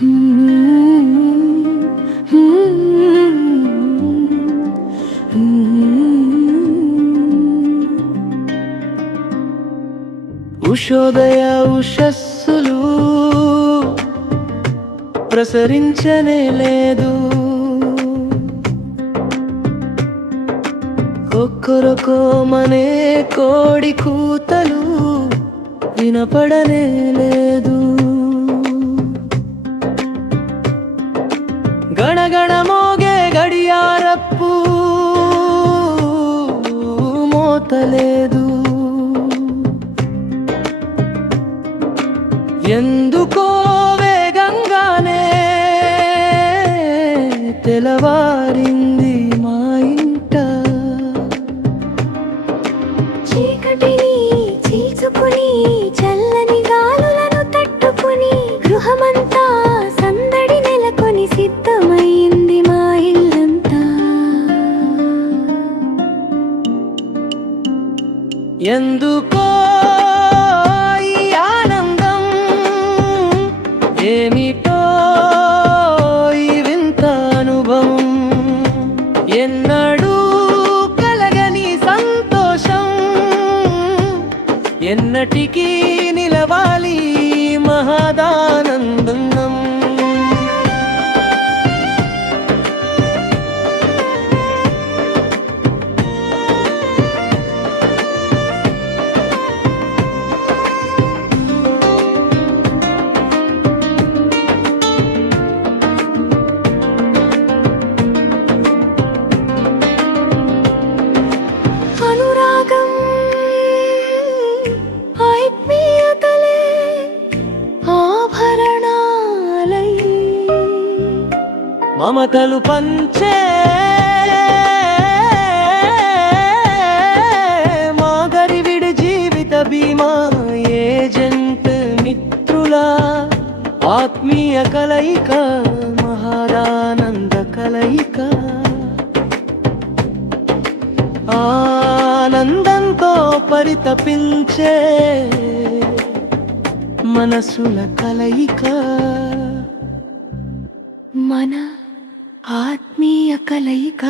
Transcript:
ఉషోదయ ఉషస్సులు ప్రసరించనే లేదు. ఒక్కరొకోమనే కోడి కూతలు వినపడనే లేదు. మోతలేదు ఎందుకో వేగంగానే తెలవారింది మా ఇంట. చీకటిని చీల్చుకుని ఎందుకో ఈ ఆనందం? ఏమిటో ఈ వింత అనుభవం? ఎన్నడూ కలగని సంతోషం? ఎన్నటికీ నిలవాలి మమతలు పంచే మాదరి విడి జీవిత బీమా ఏజెంట్ మిత్రుల ఆత్మీయ కలయిక మహారానంద కలయిక. ఆనందంతో పరితపించే మనసుల కలయిక. మన ఆత్మీయ కలయిక.